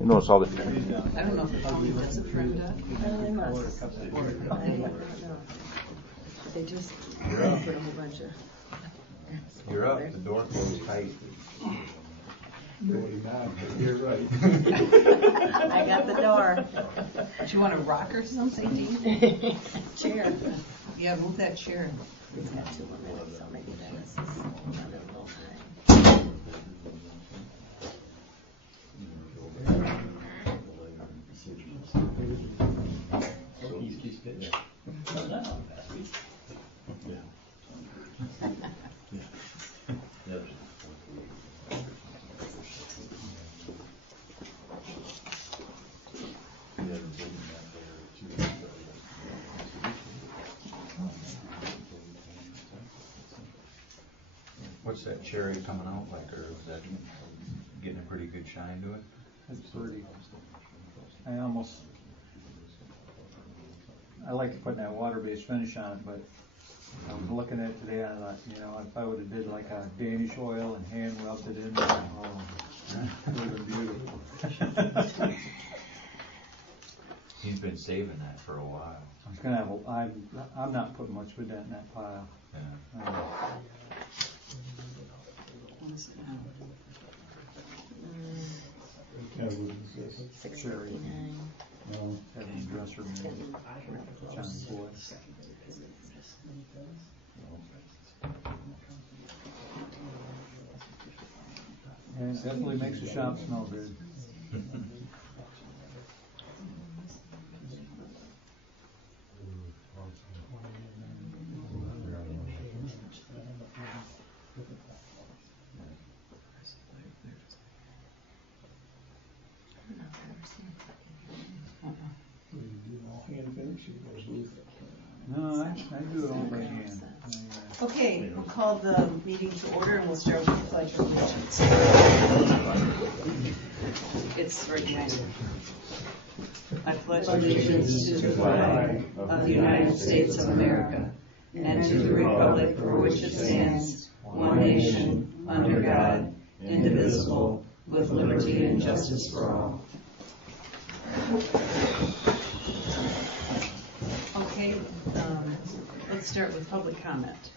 You notice all the. I don't know if that's a friend. They must. I don't know. They just put a whole bunch of. You're up. The door closed tight. You're right. I got the door. Do you want a rock or something, Dean? Chair. Yeah, move that chair. It's got 2 more minutes, so maybe Dennis is another little time. What's that cherry coming out like, or is that getting a pretty good shine to it? It's pretty. I like putting that water-based finish on it, but I was looking at it today and I thought, you know, if I would have did like a Danish oil and hand rubbed it in there, it would have been beautiful. He's been saving that for a while. I was gonna have. I'm not putting much of that in that pile. Yeah. Cherry. 6:59. No, having dresser made. John's boy. And it definitely makes the shop smell good. No, I do it all by hand. Okay, we'll call the meeting to order and we'll start with the Pledge of Allegiance. It's right behind you. I pledge allegiance to the flag of the United States of America and to the republic for which it stands, one nation, under God, indivisible, with liberty and justice for all. Okay, let's start with public comment.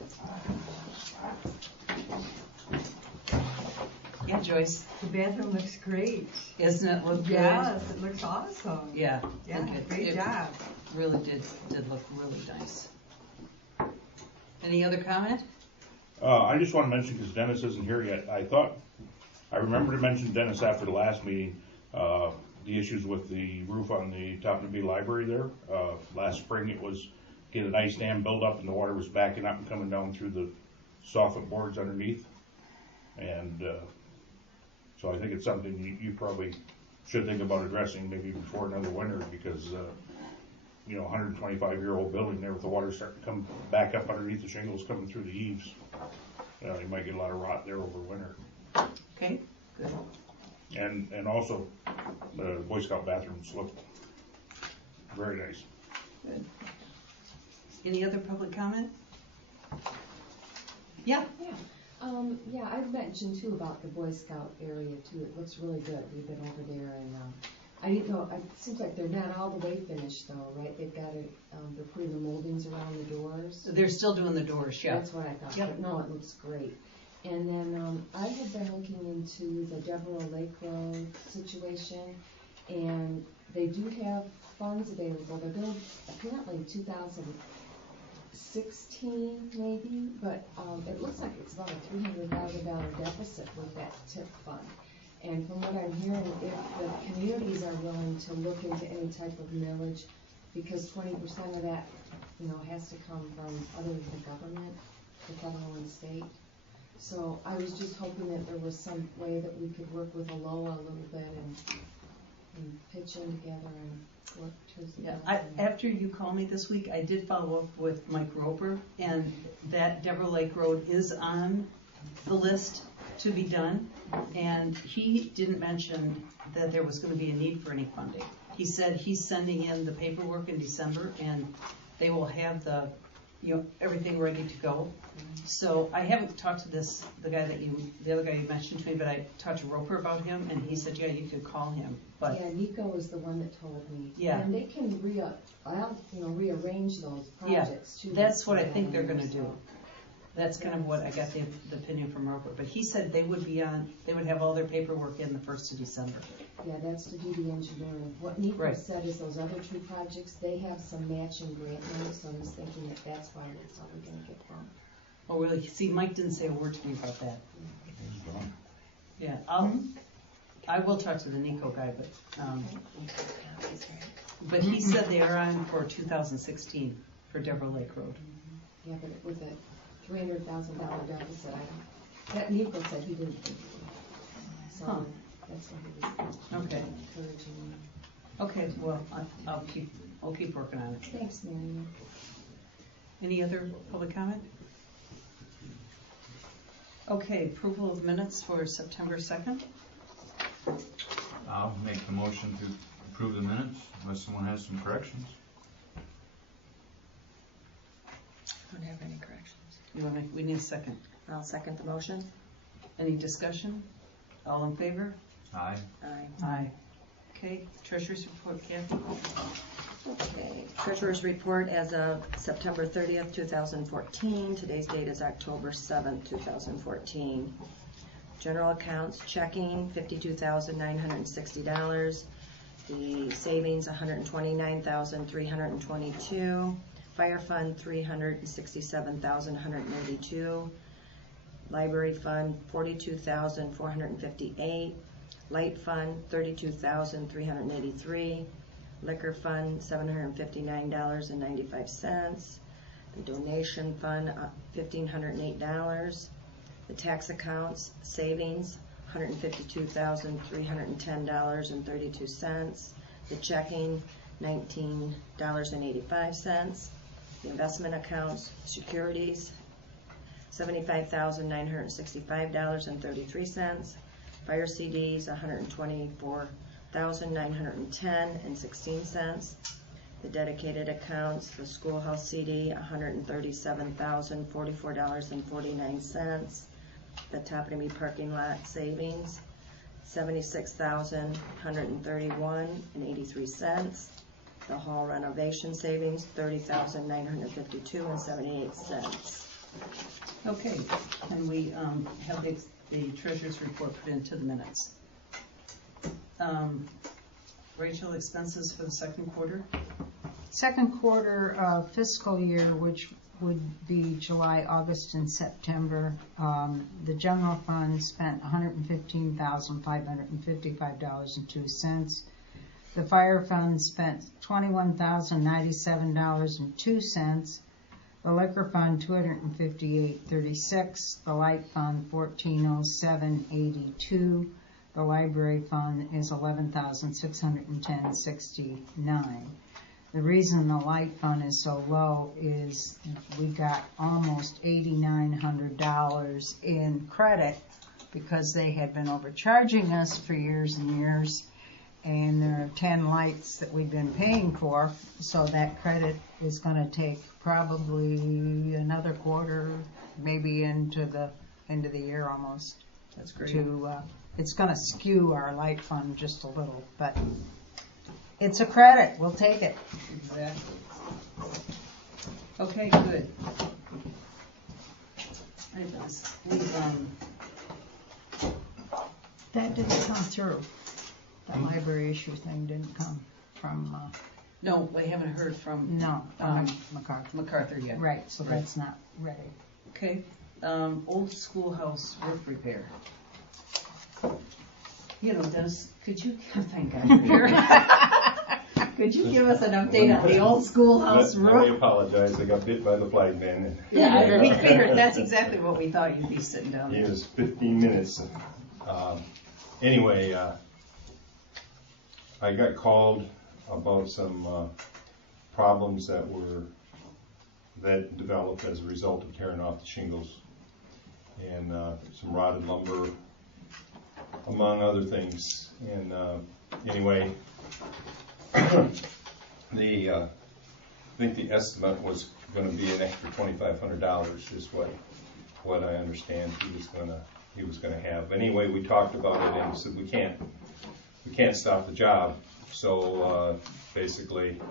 Yeah, Joyce. The bathroom looks great. Isn't it look good? Yes, it looks awesome. Yeah. Yeah, it- great it job. Really did look really nice. Any other comment? I just want to mention, because Dennis isn't here yet, I remember to mention Dennis after the last meeting, the issues with the roof on the Township library there. Last spring it was getting an ice dam build up and the water was backing up and coming down through the soffit boards underneath. And so I think it's something you probably should think about addressing maybe before another winter, because 125-year-old building there with the water starting to come back up underneath the shingles coming through the eaves. You might get a lot of rot there over winter. Okay, good. And also, the Boy Scout bathrooms look very nice. Good. Any other public comment? Yeah. Yeah, I've mentioned too about the Boy Scout area too. It looks really good. We've been over there, and I didn't know. It seems like they're not all the way finished though, right? They've got it. They're putting the moldings around the doors. They're still doing the doors, yeah. That's what I thought. Yep. But no, it looks great. And then I have been looking into the Devereaux Lake Road situation, and they do have funds available. They're built apparently 2016 maybe, but it looks like it's about a $300,000 deficit with that TIP fund. And from what I'm hearing, if the communities are willing to look into any type of millage, because 20% of that, has to come from other than the government, the federal and state. So I was just hoping that there was some way that we could work with ALOA a little bit and pitch in together and work to. Yeah, after you called me this week, I did follow up with Mike Roper, and that Devereaux Lake Road is on the list to be done, and he didn't mention that there was going to be a need for any funding. He said he's sending in the paperwork in December, and they will have the everything ready to go. So I haven't talked to the other guy you mentioned to me, but I talked to Roper about him, and he said, yeah, you could call him, but. Yeah, Nico is the one that told me. Yeah. And they can rearrange those Yeah, projects too. that's what I think they're gonna do. That's kind of what I got the opinion from Roper, but he said they would have all their paperwork in the 1st of December. Yeah, that's to do the engineering. What Nico Right. said is those other 2 projects, they have some matching grant money, so he's thinking that that's why that's how we're gonna get bumped. Oh, really? See, Mike didn't say a word to me about that. He's gone. Yeah, I will talk to the Nico guy, but he said they are on for 2016 for Deborah Lake Road. Yeah, but with a $300,000 deficit, that Nico said he didn't think. So Huh. that's what he was Okay. encouraging. Okay, well, I'll keep working on it. Thanks, Marion. Any other public comment? Okay, approval of minutes for September 2nd. I'll make the motion to approve the minutes unless someone has some corrections. Don't have any corrections. We need a second. I'll second the motion. Any discussion? All in favor? Aye. Aye. Aye. Okay, treasurer's report, Kathy. Okay, treasurer's report as of September 30th, 2014. Today's date is October 7th, 2014. General accounts checking, $52,960. The savings, $129,322. Fire fund, $367,182. Library fund, $42,458. Light fund, $32,383. Liquor fund, $759.95. The donation fund, $1,508. The tax accounts savings, $152,310.32. The checking, $19.85. The investment accounts, securities, $75,965.33. Fire CDs, $124,910.16. The dedicated accounts, the schoolhouse CD, $137,044.49. The Township parking lot savings, $76,131.83. The hall renovation savings, $30,952.78. Okay, and we have the treasurer's report put into the minutes. Rachel, expenses for the second quarter? Second quarter of fiscal year, which would be July, August, and September, the general fund spent $115,555.02. The fire fund spent $21,097.02. The liquor fund $258.36. The light fund $1407.82. The library fund is $11,610.69. The reason the light fund is so low is we got almost $8,900 in credit because they had been overcharging us for years and years, and there are 10 lights that we've been paying for, so that credit is going to take probably another quarter, maybe into the end of the year almost. That's great. It's going to skew our light fund just a little, but it's a credit. We'll take it. Exactly. Okay, good. That didn't come through. The library issue thing didn't come from, No, we haven't heard from MacArthur. MacArthur yet. Right, so that's not ready. Okay, old schoolhouse roof repair. You know, Dennis, could you, thank God you're here. Could you give us an update on the old schoolhouse Let me roof? apologize, I got bit by the flag man. Yeah, we figured that's exactly what we thought you'd be sitting down It there. was 15 minutes. Anyway, I got called about some problems that developed as a result of tearing off the shingles and some rotted lumber, among other things. And anyway, the think the estimate was gonna be an extra $2,500 is what I understand he was gonna have. Anyway, we talked about it and said we can't stop the job. So basically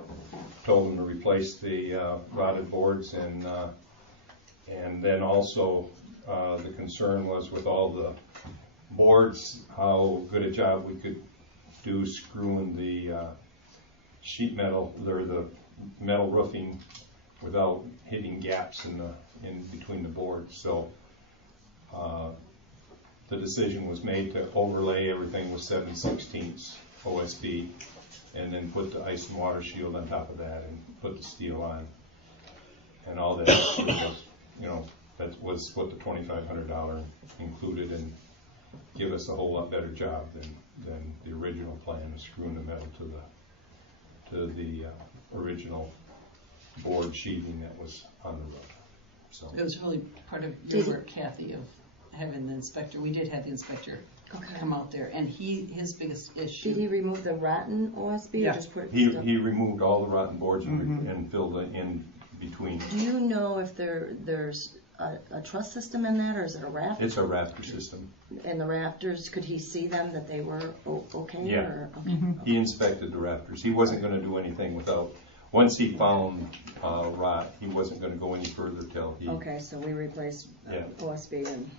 told him to replace the rotted boards and then also the concern was with all the boards, how good a job we could do screwing the sheet metal, or the metal roofing without hitting gaps in between the boards. So the decision was made to overlay everything with 7/16 OSB and then put the ice and water shield on top of that and put the steel on. And all that was, that was what the $2,500 included, and give us a whole lot better job than the original plan of screwing the metal to the original board sheathing that was on the roof. So It was really part of your work, Kathy, of having the inspector. We did have the inspector come out there, and his biggest issue. Did he remove the rotten OSB Yeah. or just put it? he removed all the rotten boards and filled it in between. Do you know if there's a truss system in that, or is it a raft? It's a rafter system. And the rafters, could he see them that they were okay? Yeah. Or, okay. He inspected the rafters. He wasn't going to do anything without. Once he found rot, he wasn't going to go any further till he. Okay, so we replaced Yeah. OSB and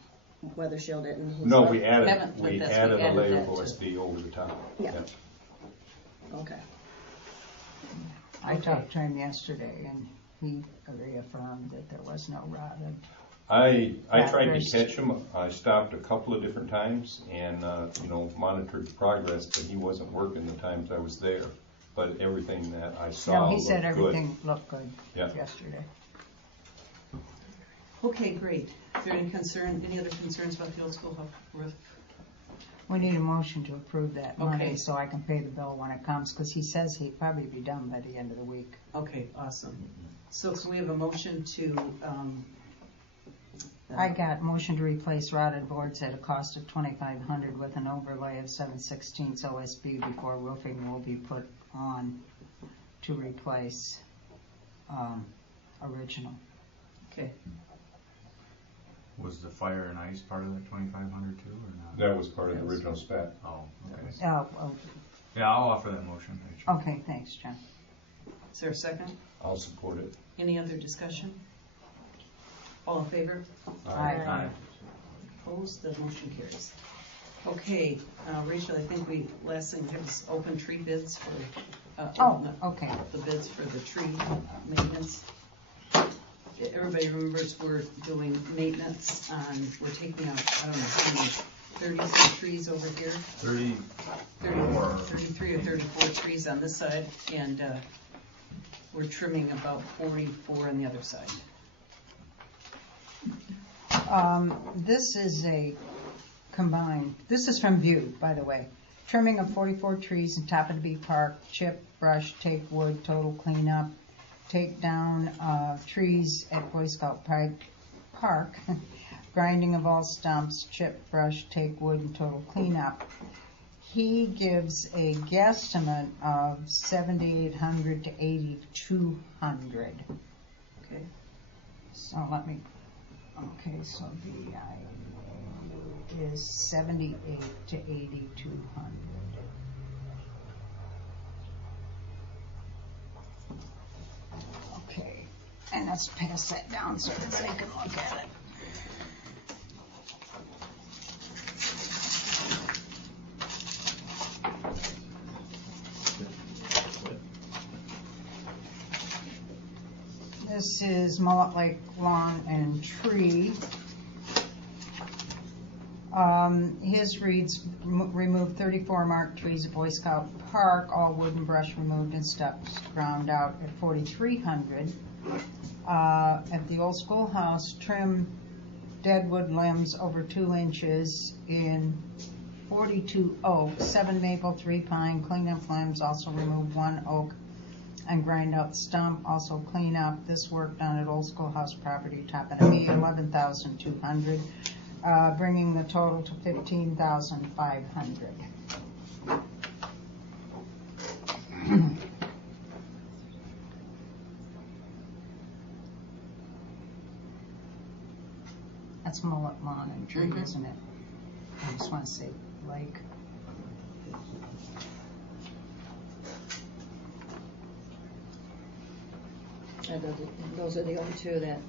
weather shield it, and he's No, left- we added Haven't put this, we a added layer that of too. OSB over the top. Yeah. Okay. I talked to him yesterday, and he reaffirmed that there was no rotted. I tried to Rafters. catch him. I stopped a couple of different times and monitored the progress, but he wasn't working the times I was there. But everything that I saw No, he said looked everything looked good Yeah. yesterday. Okay, great. Is there any other concerns about the old schoolhouse roof? We need a motion to approve that money Okay. so I can pay the bill when it comes, because he says he'd probably be done by the end of the week. Okay, awesome. So can we have a motion to, I got motion to replace rotted boards at a cost of $2,500 with an overlay of 7/16 OSB before roofing will be put on to replace original. okay, Was the fire and ice part of that 2,500 too, or not? That was part of the original spec. Oh, okay. Oh, Yeah, I'll offer that motion. actually. okay, thanks, John. is there a second? I'll support it. Any other discussion? All in favor? Aye. Opposed? The motion carries. Okay, Rachel, I think last thing we have is open tree bids for, Okay. the bids for the tree maintenance. Everybody remembers we're doing maintenance on, we're taking out, I don't know, how many, 30 trees over here? 33 or 34 trees on this side, and we're trimming about 44 on the other side. This is a combined, this is from View, by the way. Trimming of 44 trees in Township Park, chip, brush, take wood, total cleanup, take down trees at Boy Scout Park, grinding of all stumps, chip, brush, take wood, and total cleanup. He gives a guesstimate of $7,800 to $8,200. Okay. So let me, okay, so BI is 78 to 8,200. Okay, and let's pass that down so that they can look at it. This is Mullett Lake Lawn and Tree. His reads, remove 34 marked trees at Boy Scout Park, all wood and brush removed and stumps ground out at 4,300. At the old schoolhouse, trim dead wood limbs over 2 inches in 42 oak, 7 maple, 3 pine, clean up limbs, also remove 1 oak and grind out stump, also clean up. This work done at old schoolhouse property, top and me, 11,200. Bringing the total to 15,500. That's Mullett Lawn and Tree, Mhm. isn't it? I just want to say Lake. Those are the only two that,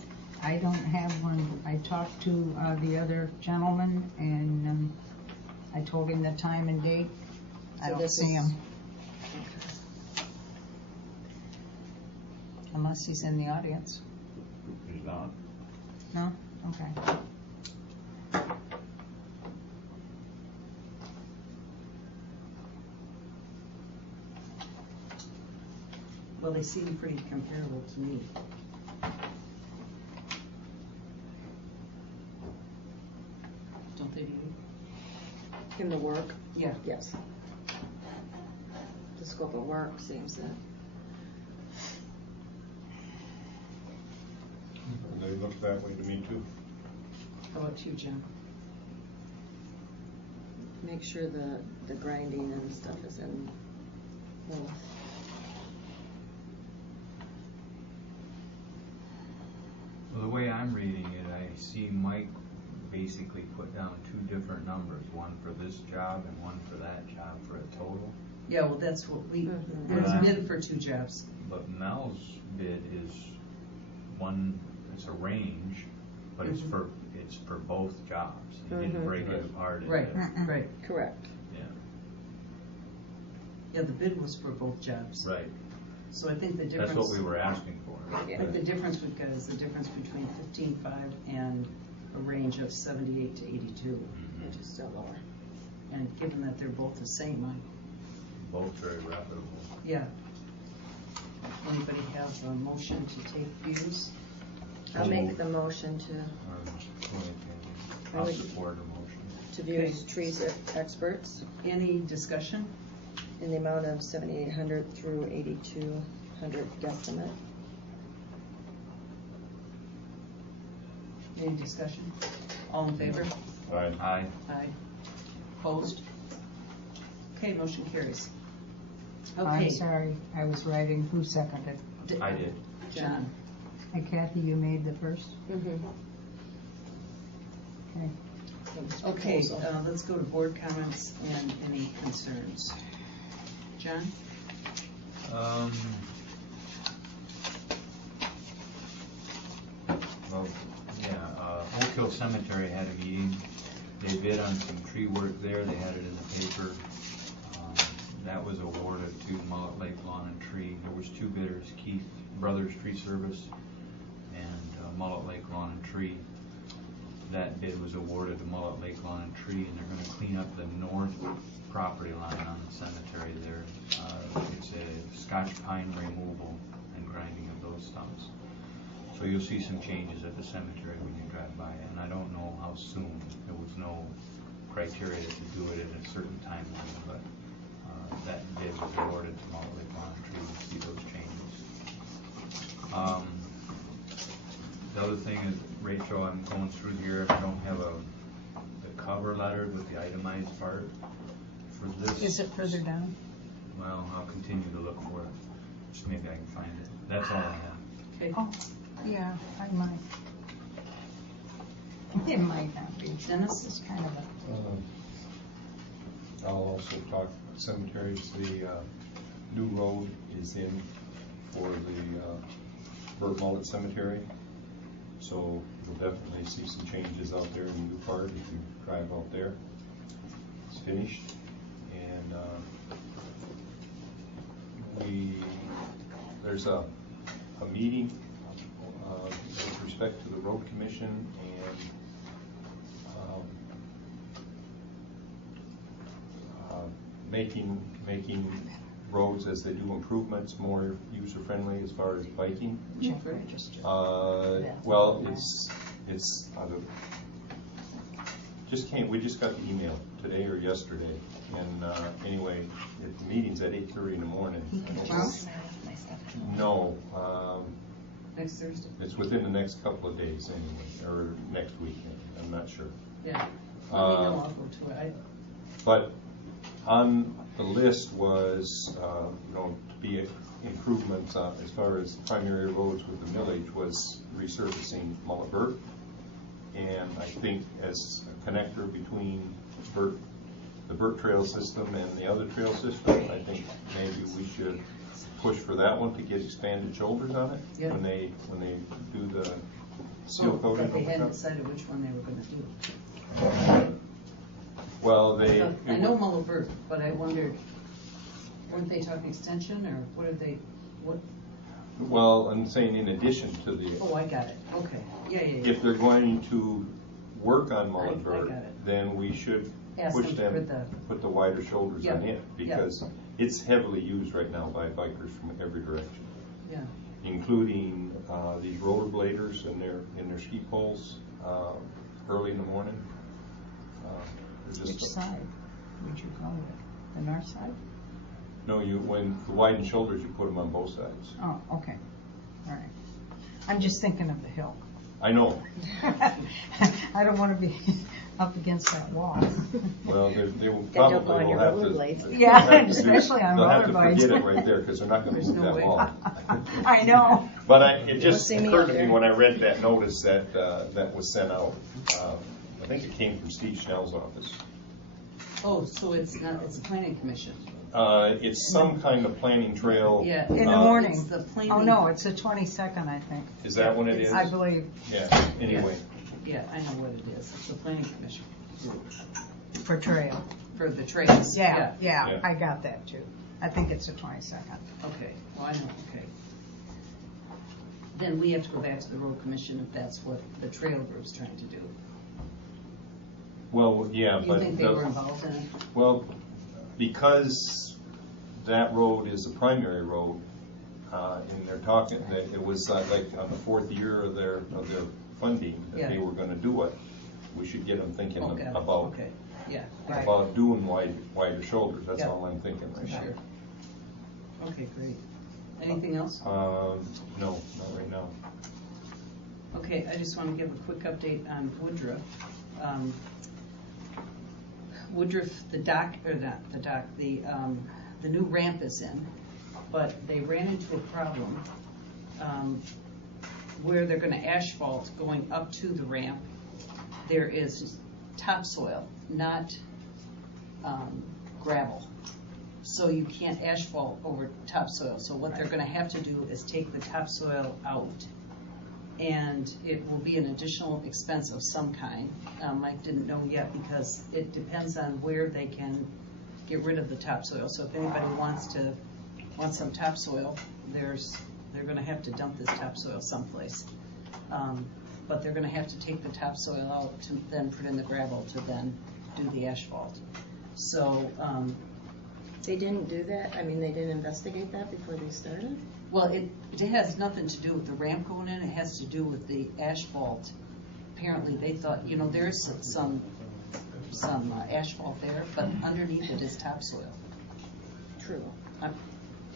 I don't have one. I talked to the other gentleman, and I told him the time and date. I So don't this see is- him. Unless he's in the audience. He's not. No? Okay. Well, they seem pretty comparable to me. Don't they, Dee? in the work, Yeah. yes. The scope of work seems that, They look that way to me too. How about you, John? make sure the grinding and stuff is in both. Well, the way I'm reading it, I see Mike basically put down two different numbers, one for this job and one for that job for a total. Yeah, well, that's what we, Mhm. there's a Right. bid for 2 jobs. But Mel's bid is one, it's a range, but it's Mhm. for both jobs. He didn't Mhm. break it apart. into- Right, Mm-mm. right. Correct. Yeah, Yeah, the bid was for both jobs. right. So I think the difference. That's what we were asking for. I think the difference we've got is the difference between 15.5 and a range of 78 to 82. Mhm. Which is still lower. And given that they're both the same, Both very reputable. yeah. Anybody have a motion to take views? I'll make the motion to I'll support a motion. view Okay. trees experts Any discussion? in the amount of 7,800 through 8,200 guesstimate. Any discussion? All in favor? Aye. Aye. Aye. Opposed? Okay, motion carries. I'm Okay, sorry, I was writing. Who seconded? I did. John. And Kathy, you made the first? Mm-hmm. Okay. Okay, let's go to board comments and any concerns. John? Well, yeah, Oak Hill Cemetery had a meeting. They bid on some tree work there. They had it in the paper. That was awarded to Mullett Lake Lawn and Tree. There was 2 bidders, Keith Brothers Tree Service and Mullett Lake Lawn and Tree. That bid was awarded to Mullett Lake Lawn and Tree, and they're going to clean up the north property line on the cemetery there. It's a Scotch pine removal and grinding of those stumps. So you'll see some changes at the cemetery when you drive by it, and I don't know how soon. There was no criteria to do it at a certain timeline, but that bid was awarded to Mullett Lake Lawn and Tree to see those changes. The other thing is, Rachel, I'm going through here, I don't have the cover letter with the itemized part for this. Is it further down? Well, I'll continue to look for it. Just maybe I can find it. That's all I have. Okay. Oh, yeah, I might. It might not be. Dennis? It's kind of a, I'll also talk cemeteries. The new road is in for the Burt Mullett Cemetery. So you'll definitely see some changes out there in the new part if you drive out there. It's finished. And there's a meeting with respect to the road commission and making roads as they do improvements more user-friendly as far as biking. Well, we just got the email today or yesterday, and anyway, the meeting's at 8:30 in the morning. No, Next Thursday? it's within the next couple of days anyway, or next week, I'm not sure. Yeah. Let me know, I'll go to it. But on the list was, to be improvements as far as primary roads with the millage was resurfacing Mullett Burt and I think as a connector between the Burt Trail system and the other trail system, I think maybe we should push for that one to get expanded shoulders on it Yeah. when they do the seal coating. But they over hadn't top. decided which one they were gonna do. Well, I know Mullett, but I wondered, weren't they talking extension, or what are they, what? Well, I'm saying in addition to the, Oh, I got it, okay, yeah. if they're going to work on I Mullett, got it. then we should Ask push them them, for the- put the wider shoulders on Yeah, it, because it's heavily used right now by bikers from every direction, Yeah, including these rollerbladers in their ski poles early in the morning. They're Which just- side would you go with? The north side? No, when the widened shoulders, you put them on both sides. Oh, okay, all right. I'm just thinking of the hill. I know. I don't want to be up against that wall. Well, they will Then don't go probably on will your have to. rollerblades. Yeah, they'll have to especially on They'll have to rollerblades. forget it right there, because they're not gonna There's move no that way. long. I know. But it just see me occurred out to me there. when I read that notice that was sent out. I think it came from Steve Schnell's office. oh, so it's not, it's a planning commission. It's some kind of planning trail. Yeah. In the Uh, morning. It's the planning. Oh, no, it's the 22nd, I think. Is that what it is? I believe, Yeah, anyway. Yeah, I know what it is, it's the planning commission, for trail. for the trails. Yeah, Yeah. I got that too. I think it's the 22nd. Okay, well, I know, okay. Then we have to go back to the road commission if that's what the trail group's trying to do. Well, yeah, You but. think they were involved in it? Well, because that road is a primary road, and they're talking, that it was like on the fourth year of their funding, that they Yeah. were gonna do it, we should get them thinking Okay, about, okay, yeah, right, about doing wider shoulders, that's Yeah. all I'm thinking right now. sure. Okay, great. Anything else? No, not right now. Okay, I just want to give a quick update on Woodruff. Woodruff, the new ramp is in, but they ran into a problem where they're going to asphalt going up to the ramp. There is topsoil, not gravel. So you can't asphalt over topsoil. So what they're going to have to do is take the topsoil out. And it will be an additional expense of some kind. Mike didn't know yet because it depends on where they can get rid of the topsoil. So if anybody wants some topsoil, they're going to have to dump this topsoil someplace. But they're going to have to take the topsoil out to then put in the gravel to then do the asphalt. So, They didn't do that? I mean, they didn't investigate that before they started? well, it has nothing to do with the ramp going in, it has to do with the asphalt. Apparently, they thought, there's some asphalt there, but underneath it is topsoil. True. I'm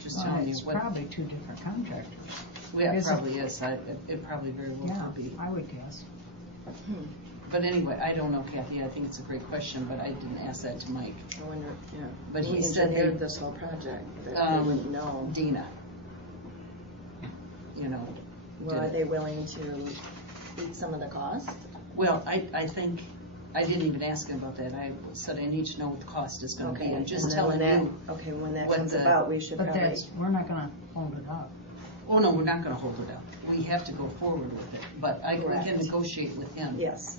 just Well, telling you it's what. probably two different contractors. Yeah, it Is it? probably is, it probably very well Yeah, could be. I would guess. But anyway, I don't know, Kathy, I think it's a great question, but I didn't ask that to Mike. I wonder, yeah. But Who he said they- engineered this whole project, that they wouldn't know. Dina. Well, are they willing to eat some of the cost? Well, I think, I didn't even ask him about that. I said I need to know what the cost is gonna be. Okay, I'm just and then telling when you. Okay, when that what comes the- about, we should But probably, we're not gonna hold it up. Oh, no, we're not gonna hold it up. We have to go forward with it, but we can Correct. negotiate with him. yes,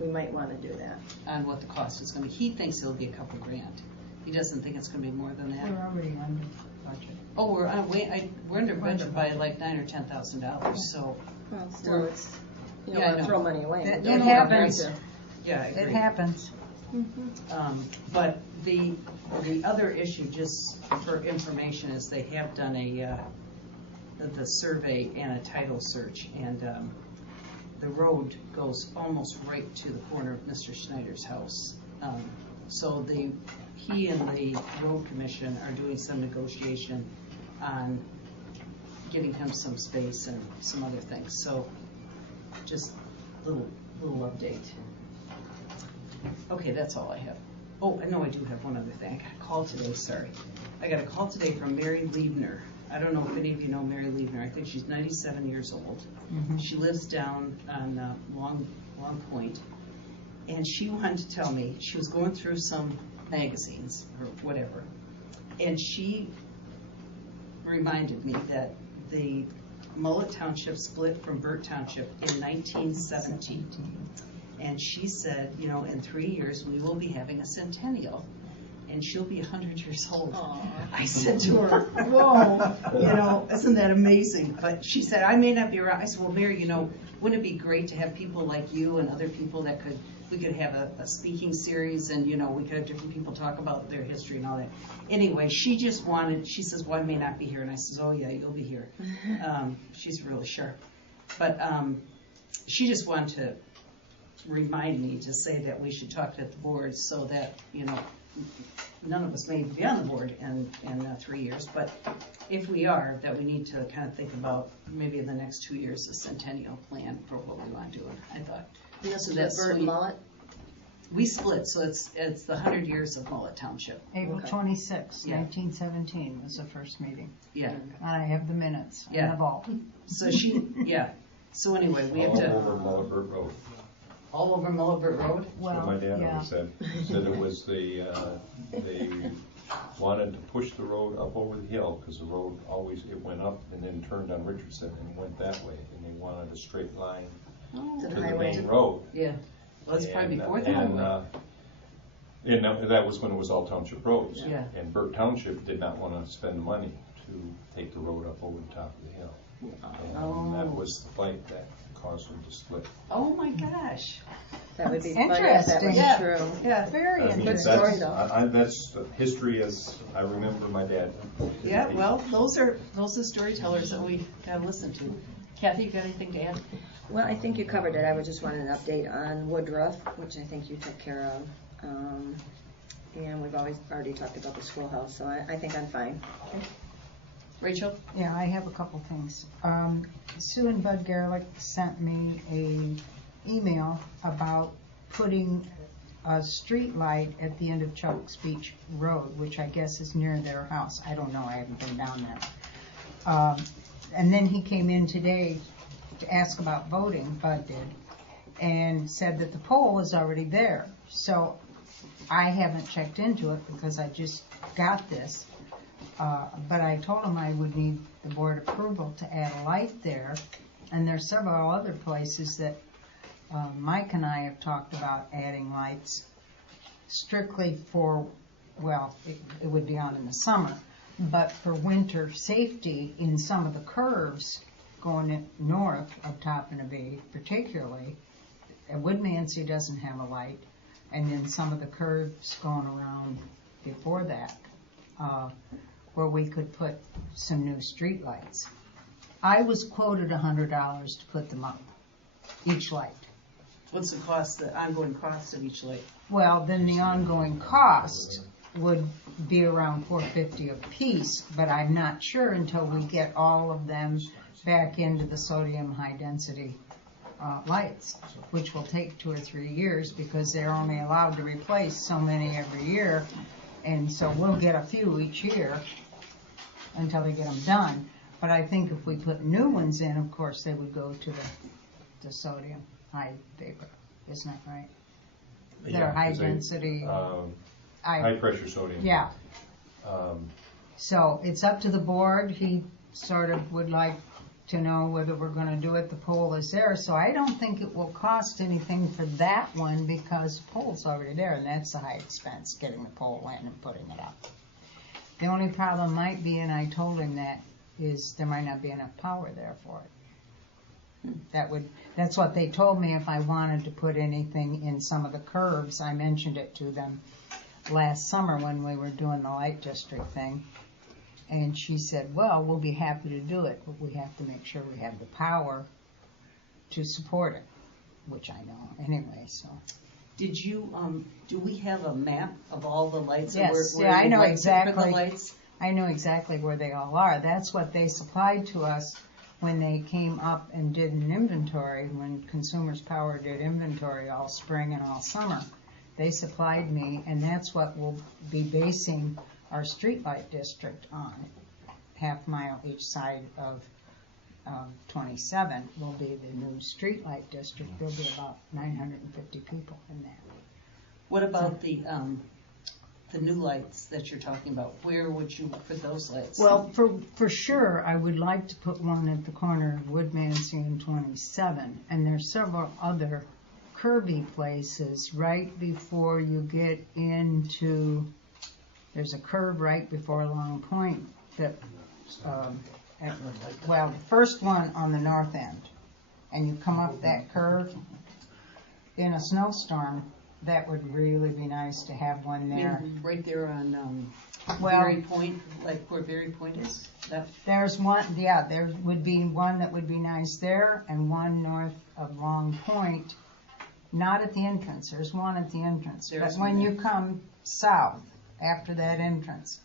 we might want to do that. On what the cost is gonna be. He thinks it'll be a couple grand. He doesn't think it's gonna be more than We're that. already under budget. Oh, we're under budget by like $9,000 or $10,000, so, Well, still, it's, you don't Yeah, I want to know. throw money away. It You don't happens. have to. yeah, I It agree. happens. But the other issue, just for information, is they have done the survey and a title search, and the road goes almost right to the corner of Mr. Schneider's house. So he and the road commission are doing some negotiation on getting him some space and some other things. So just little update. Okay, that's all I have. Oh, I know I do have one other thing. I got a call today, sorry. I got a call today from Mary Liebner. I don't know if any of you know Mary Liebner. I think she's 97 years old. She lives down on Long Point. And she wanted to tell me, she was going through some magazines or whatever, and she reminded me that the Mullett Township split from Burt Township in 1917. And she said, you know, in 3 years we will be having a centennial, and she'll be 100 years old. Aww. I said to her, whoa, you know, isn't that amazing? But she said, I may not be around. I said, well, Mary, you know, wouldn't it be great to have people like you and other people that we could have a speaking series, and, you know, we could have different people talk about their history and all that. Anyway, she says, well, I may not be here. And I says, oh, yeah, you'll be here. She's really sharp. But she just wanted to remind me to say that we should talk to the board so that, you know, none of us may be on the board in 3 years, but if we are, that we need to kind of think about maybe in the next 2 years a centennial plan for what we want to do. I thought. And this is That's the Burt sweet. Mullett? We split, so it's the 100 years of Mullett Township. April Okay. 26, Yeah. 1917 was the first meeting. Yeah. And I have the minutes in Yeah. the vault. So So anyway, we have All to over Mullett Road. all over Mullett Road. That's what my dad always said. He said it was they wanted to push the road up over the hill because the road it went up and then turned on Richardson and went that way, and they wanted a straight line To to the the highway. main road. Yeah. Well, it's probably before that. And that was when it was all township roads. Yeah. And Burt Township did not want to spend the money to take the road up over the top of the hill. And that was the fight that caused them to split. Oh my gosh. That would be funny if that was Yeah. true. Yeah. Very I mean, interesting. story, though. that's history as I remember my dad. Yeah, well, those are storytellers that we gotta listen to. Kathy, you got anything to add? Well, I think you covered it. I would just want an update on Woodruff, which I think you took care of. And we've already talked about the schoolhouse, so I think I'm fine. Rachel? Yeah, I have a couple things. Sue and Bud Gerlich sent me a email about putting a street light at the end of Chuck's Beach Road, which I guess is near their house. I don't know, I haven't been down there. And then he came in today to ask about voting, Bud did, and said that the pole is already there. So I haven't checked into it because I just got this. But I told him I would need the board approval to add a light there. And there's several other places that Mike and I have talked about adding lights strictly for, well, it would be on in the summer, but for winter safety in some of the curves going north of Toppinabee particularly. Woodmansey doesn't have a light, and then some of the curves going around before that, where we could put some new street lights. I was quoted $100 to put them up, each light. What's the cost, the ongoing cost of each light? Well, then the ongoing cost would be around $450 a piece, but I'm not sure until we get all of them back into the sodium high density lights, which will take 2 or 3 years because they're only allowed to replace so many every year, and so we'll get a few each year until they get them done. But I think if we put new ones in, of course, they would go to the sodium high vapor. Isn't that right? They're high density. High pressure sodium. Yeah. So it's up to the board. He sort of would like to know whether we're going to do it. The pole is there, so I don't think it will cost anything for that one because the pole's already there, and that's the high expense, getting the pole in and putting it up. The only problem might be, and I told him that, is there might not be enough power there for it. That's what they told me if I wanted to put anything in some of the curves. I mentioned it to them last summer when we were doing the light district thing. And she said, well, we'll be happy to do it, but we have to make sure we have the power to support it, which I know anyway, so. Did you, do we have a map of all the lights? Yes, Where yeah, I the know lights are for exactly. the lights? I know exactly where they all are. That's what they supplied to us when they came up and did an inventory, when Consumers Power did inventory all spring and all summer. They supplied me, and that's what we'll be basing our streetlight district on, half mile each side of 27 will be the new streetlight district. There'll be about 950 people in that. What about the new lights that you're talking about? Where would you put those lights? Well, for sure, I would like to put one at the corner of Woodmansey and 27, and there's several other curvy places right before you get into, there's a curve right before Long Point that, well, the first one on the north end, and you come up that curve, in a snowstorm, that would really be nice to have one there. Right there on Well, Berry Point, like where Berry Point is? That, there's one, yeah, there would be one that would be nice there, and one north of Long Point, not at the entrance, there's one at the entrance. There's But when one you there. come south, after that entrance,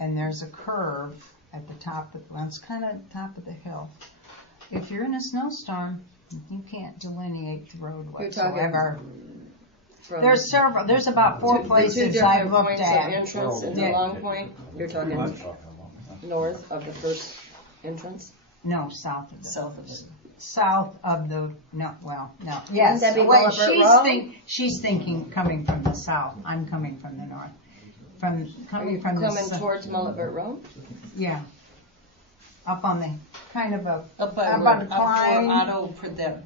and there's a curve at the top of, well, it's kind of top of the hill. If you're in a snowstorm, you can't delineate the road You're whatsoever. From There's several, there's about four the two places different I've looked points of at. entrance into Yeah. Long Point. You're talking north of the first entrance. No, south of the. south of it. South of the, no, well, no, yes. that be Wait, Mullett Road? she's thinking coming from the south, I'm coming from the north. Are Coming you from the coming south, towards Mullett Road? yeah. Up on the, kind of a, Up by Up where, on up Klein. where Otto put that,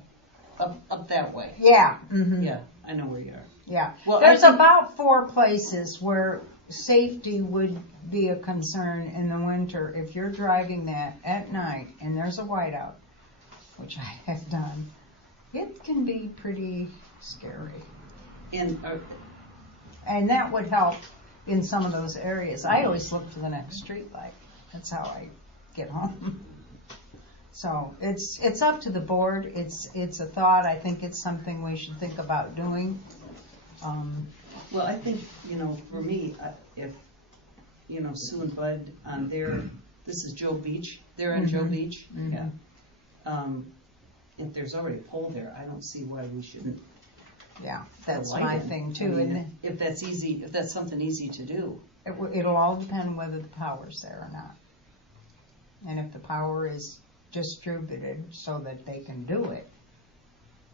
up that way. yeah, mhm, Yeah, I know where you are. yeah. Well, There's I think- about 4 places where safety would be a concern in the winter if you're driving that at night and there's a whiteout, which I have done. It can be pretty scary. And And that would help in some of those areas. I always look for the next street light. That's how I get home. So it's up to the board. It's a thought. I think it's something we should think about doing. well, I think, for me, if, Sue and Bud on their, this is Joe Beach, they're on Joe Beach, yeah. If there's already a pole there, I don't see why we shouldn't. Yeah, put a that's light my in. thing I too. mean, And if that's easy, if that's something easy to do. it'll all depend whether the power's there or not. And if the power is distributed so that they can do it,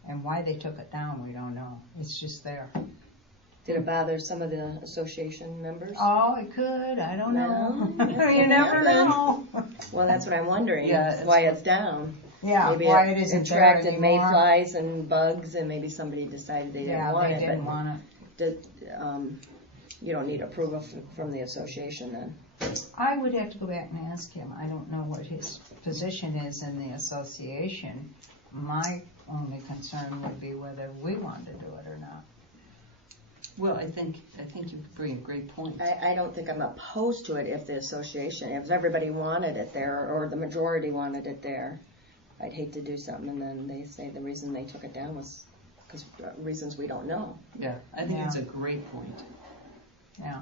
and why they took it down, we don't know. It's just there. Did it bother some of the association members? Oh, it could. I don't know. No, You never know. Well, that's what I'm wondering. Yeah, it's- why it's down. Yeah, Maybe why it it isn't there attracted anymore. mayflies and bugs, and maybe somebody decided they didn't Yeah, want they it. didn't but want you don't need approval from the association then. it. I would have to go back and ask him. I don't know what his position is in the association. My only concern would be whether we wanted to do it or not. Well, I think you bring a great point. I don't think I'm opposed to it if the association, if everybody wanted it there, or the majority wanted it there. I'd hate to do something and then they say the reason they took it down was because reasons we don't know. Yeah, I think Yeah. it's a great point. Yeah.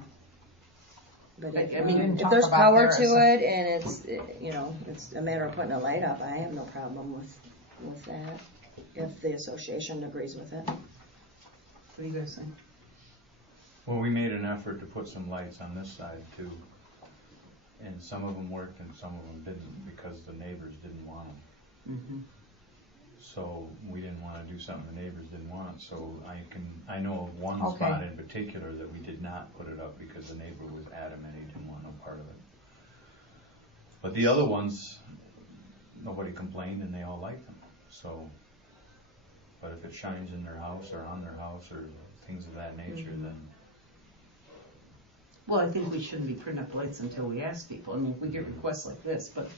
But Like, if, I mean, didn't if talk there's about power theirs. to it and it's a matter of putting a light up, I have no problem with that if the association agrees with it. What do you guys think? Well, we made an effort to put some lights on this side too, and some of them worked and some of them didn't because the neighbors didn't want them. Mm-hmm. So we didn't want to do something the neighbors didn't want. So I know of one Okay. spot in particular that we did not put it up because the neighbor was adamant he didn't want no part of it. But the other ones, nobody complained and they all liked them. So, but if it shines in their house or on their house or things of that nature, then Well, I think we shouldn't be putting up lights until we ask people. I mean, we get requests like this, but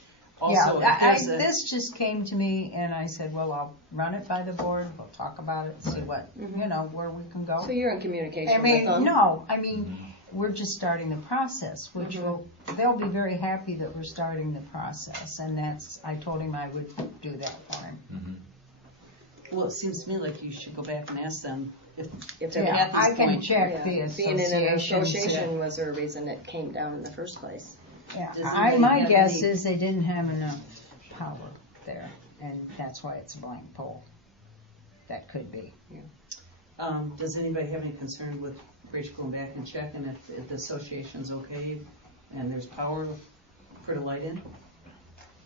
Yeah, also, if there's a, this just came to me and I said, well, I'll run it by the board, we'll talk about it, see what, where we can go. So you're in communication I with mean, them? no, I mean, we're just starting the process, which they'll be very happy that we're starting the process, and I told him I would do that for him. well, it seems to me like you should go back and ask them if they're they're Yeah, at this I can point. check the Being in an association. association was the reason it came down in the first place. Yeah, Does anybody my have guess any- is they didn't have enough power there, and that's why it's a blank pole. That could be. Does anybody have any concern with Rachel going back and checking if the association's okay and there's power put a light in?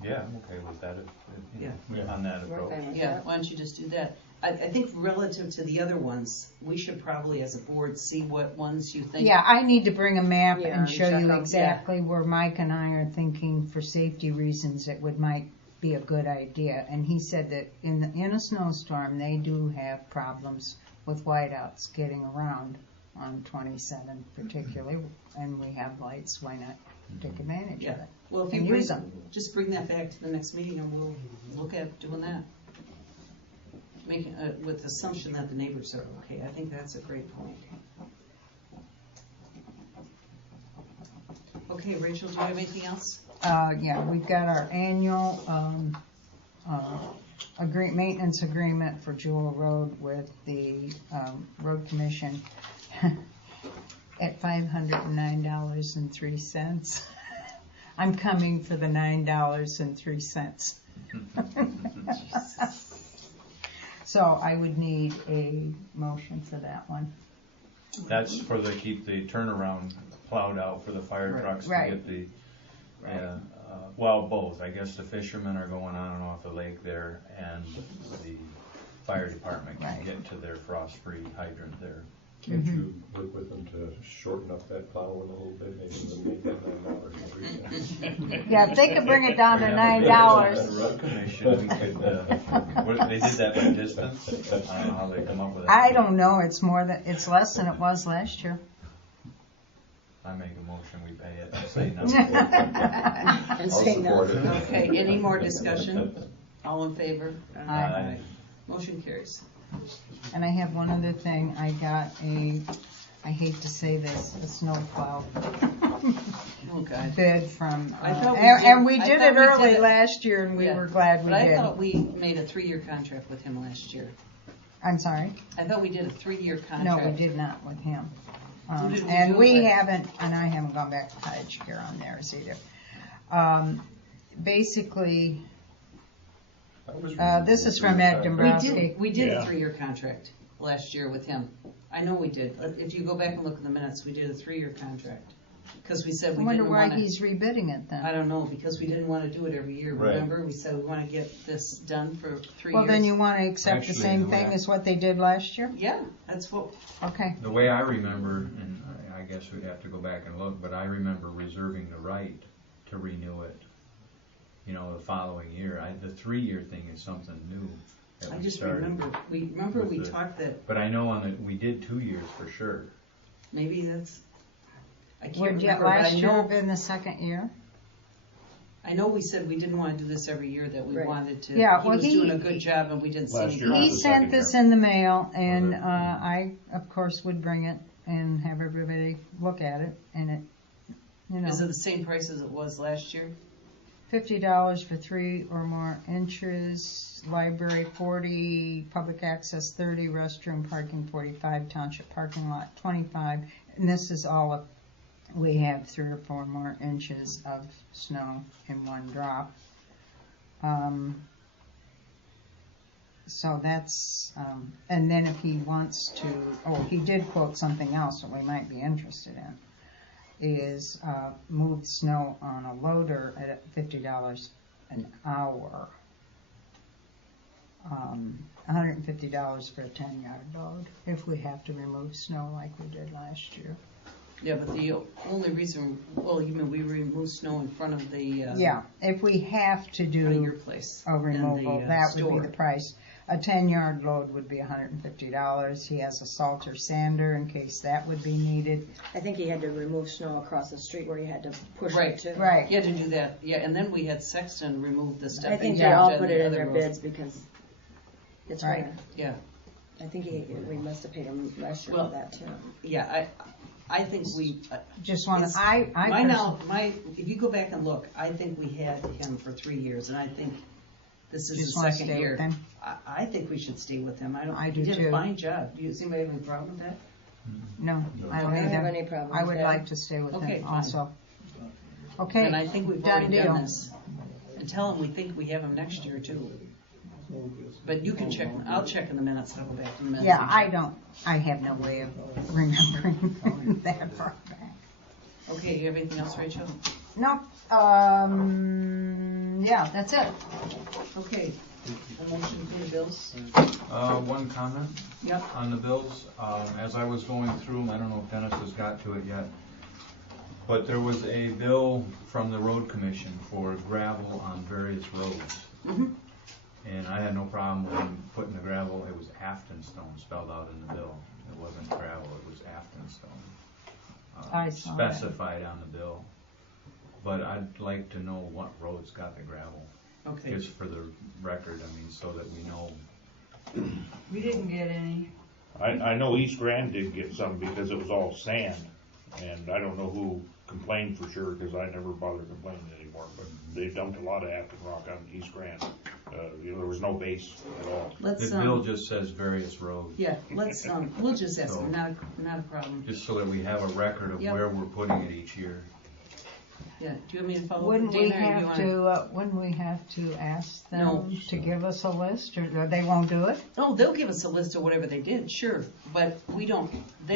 Yeah, I'm okay with that, on that approach. Yeah, why don't you just do that? I think relative to the other ones, we should probably as a board see what ones you think. Yeah, I need to bring a map Yeah, and and show check you them, exactly where Mike and I are thinking for safety reasons it might be a good idea. And he said that in a snowstorm, they do have problems with whiteouts getting around on 27 particularly, and we have lights, why not take advantage of Yeah. it? Well, if And you use them. just bring that back to the next meeting and we'll look at doing that. With the assumption that the neighbors are okay. I think that's a great point. Okay, Rachel, do you have anything else? Yeah, we've got our annual maintenance agreement for Jewel Road with the Road Commission at $509.03. I'm coming for the $9.03. So I would need a motion for that one. That's for keep the turnaround plowed out for the fire trucks to Right. get the, well, both. I guess the fishermen are going on and off the lake there, and the fire department can Right. get to their frost-free hydrant there. Can't you work with them to shorten up that plowing a little bit, maybe even make that $9 Yeah, if they could bring it down to The $9. road commission, we could, they did that by distance? I don't know how they come up with that. I don't know, it's it's less than it was last year. I make a motion, we pay it, and say no. And say no. Okay, any more discussion? All in favor? Aye. Motion carries. And I have one other thing, I got I hate to say this, a snowplow Oh, God. bid from, I thought we and we did- I did thought it we did early it. last year and we Yeah. were glad we But I did. thought we made a 3-year contract with him last year. I'm sorry? I thought we did a 3-year No, contract. we did not with him. Who did we And do it we with? haven't, and I haven't gone back to cottage care on theirs either. Basically, this is from Ed Dombrowski. We did a Yeah. 3-year contract last year with him. I know we did. If you go back and look at the minutes, we did a 3-year contract. Because we said I we wonder didn't why want to. he's rebidding it I then. don't know, because we didn't want to do it every year, Right. remember? We said we want to get this done for 3 Well, years. then you want to accept the Actually, same the way thing I- as what they did last year? Yeah, that's what, Okay. The way I remember, and I guess we'd have to go back and look, but I remember reserving the right to renew it, the following year. The 3-year thing is something new that I we just started. remember, we with the- talked that But I know we did 2 years for sure. maybe that's, I can't Would you remember, but last I year have know, been the second year? I know we said we didn't want to do this every year, that we Right. wanted to. Yeah, He well, was doing a good job and we didn't see Last any year was He problems. the second sent this year. in the mail, and it? I, of course, would bring it and have everybody look at it, and it, Is it the same price as it was last year? $50 for 3 or more inches, library 40, public access 30, restroom parking 45, township parking lot 25, and this is all up. We have 3 or 4 more inches of snow in one drop. So that's, and then if he wants to, he did quote something else that we might be interested in, is move snow on a loader at $50 an hour. $150 for a 10-yard load if we have to remove snow like we did last year. Yeah, but the only reason, you mean we remove snow in front of the. Yeah, if we have to Front of your do place. a removal, that would be store. the price. A 10-yard load would be $150. He has a salter sander in case that would be needed. I think he had to remove snow across the street where he had to push Right. it too. Right. You had to do that, yeah, and then we had Sexton remove the stuff. I think they they dumped all on put the it in other their road. bids because it's Right. right. Yeah, I think we must have paid him last year Well, for that too. yeah, I think we, Just want It's- to, I if you go back and look, I think we had him for 3 years, and I think this is Just the wanna second stay year. with him. I think we should stay with him. I do He did too. a fine job. Do you see anybody have any problem with that? no, I I don't don't have either. any problem I with would that. like to stay with Okay, him fine. also. Okay, And I think we've done already deal. done this. And tell him we think we have him next year too. But you can check, I'll check in the minutes, I'll go back to the minutes. Yeah, and check. I have no way of remembering that far back. Okay, you have anything else, Rachel? No, yeah, that's it. Okay. A motion to pay the bills? One comment Yep. on the bills. As I was going through them, I don't know if Dennis has got to it yet, but there was a bill from the road commission for gravel on various roads. Mm-hmm. And I had no problem with them putting the gravel. It was Aftonstone spelled out in the bill. It wasn't gravel, it was Aftonstone. I saw that. Specified on the bill. But I'd like to know what roads got the gravel. Okay. Just for the record, I mean, so that we know. We didn't get any. I know East Grand did get some because it was all sand, and I don't know who complained for sure, because I never bother complaining anymore, but they dumped a lot of Afton rock on East Grand. There was no base at all. Let's, The bill just says various roads. yeah, let's, we'll just ask them, not a problem. Just so that we have a record of Yep. where we're putting it each year. Yeah, do you want me to follow up Wouldn't with we Dana, or you have wanna? to, wouldn't we have to ask them No. to give us a list, or they won't do it? Oh, they'll give us a list of whatever they did, sure, but they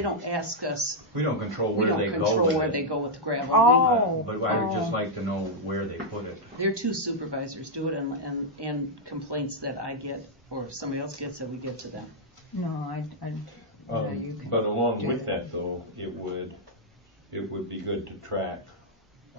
don't ask us, We don't control we where don't they go control with where it. they go with the gravel. Oh. But I would just like to know where they put it. Their two supervisors do it, and complaints that I get, or if somebody else gets, that we get to them. No, yeah, you can. But along do with it. that though, it would be good to track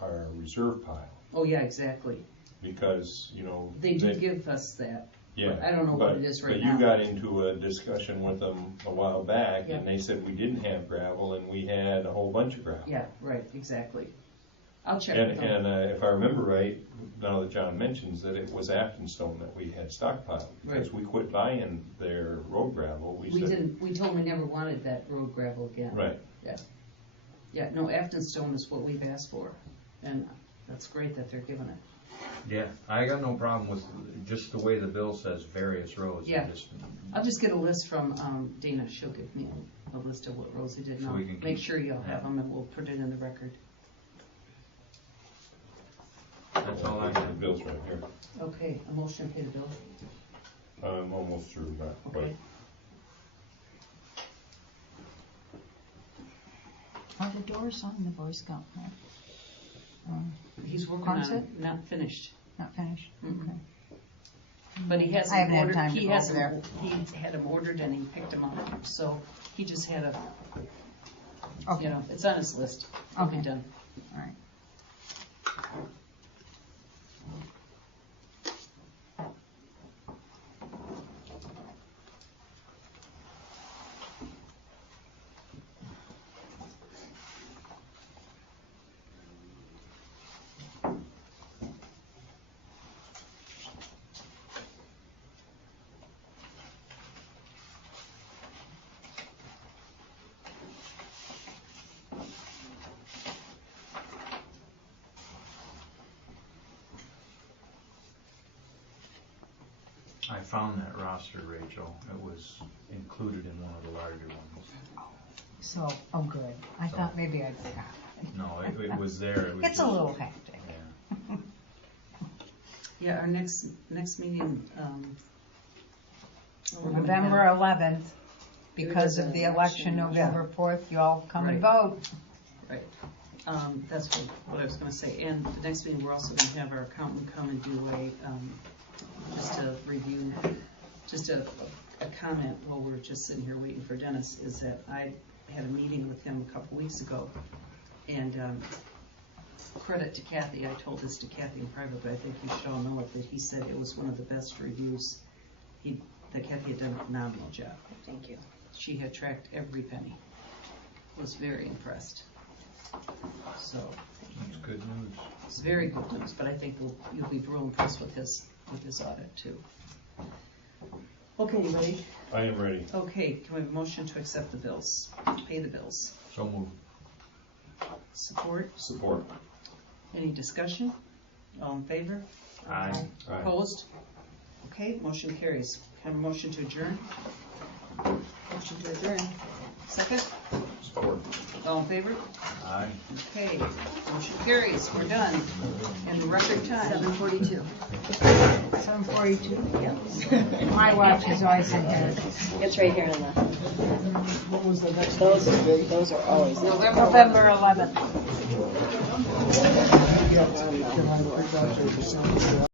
our reserve pile, Oh, yeah, exactly. because, They do give us that. yeah. I don't know what it is right But now. you got into a discussion with them a while back, Yeah. and they said we didn't have gravel, and we had a whole bunch of gravel. Yeah, right, exactly. I'll check And, with them. and if I remember right, now that John mentions that it was Aftonstone that we had stockpiled, because Right. we quit buying their road gravel, we said. We told them we never wanted that road gravel again. Right. Yeah, no, Aftonstone is what we've asked for, and that's great that they're giving it. Yeah, I got no problem with just the way the bill says various roads. Yeah. I'll just get a list from Dana, she'll give me a list of what roads they did, and So I'll we can make keep- sure you'll yeah. have them, and we'll put it in the record. That's all I The have. bill's right here. Okay, a motion to pay the bill. I'm almost through that. Okay. Are the doors on the Boy Scout hut? He's working on Quonset? it, not finished, Not finished? Mhm. Okay. but he hasn't I haven't had ordered, time to he go over hasn't, there. he had them ordered and he picked them up, so he just had a, Okay, it's on his list. It'll be Okay. done. all right. I found that roster, Rachel. It was included in one of the larger ones. So, oh, good. I So- thought maybe I'd forgot. No, it was there. It was It's a just- little hectic. Yeah. Yeah, our next meeting, we're gonna November have- 11th, because of the election, November 4th, you all come and vote. Right, that's what I was gonna say, and the next meeting, we're also gonna have our accountant come and do just a review, just a comment while we're just sitting here waiting for Dennis, is that I had a meeting with him a couple weeks ago, and credit to Kathy, I told this to Kathy in private, but I think you should all know it, that he said it was one of the best reviews, that Kathy had done a phenomenal job. Thank you. She had tracked every penny, was very impressed. So, That's good news. it's very good news, but I think you'll be real impressed with his audit too. Okay, you ready? I am ready. Okay, can we have a motion to accept the bills, pay the bills? So moved. Support? Support. Any discussion? All in favor? Aye. Aye. Opposed? Okay, motion carries. Have a motion to adjourn? Motion to adjourn. Second? Support. All in favor? Aye. Okay, motion carries. We're done in record time. 7:42. 7:42? Yep. My watch is always in here. It's right here in the. What was the next? Those are always. November November 11th. get on the floor.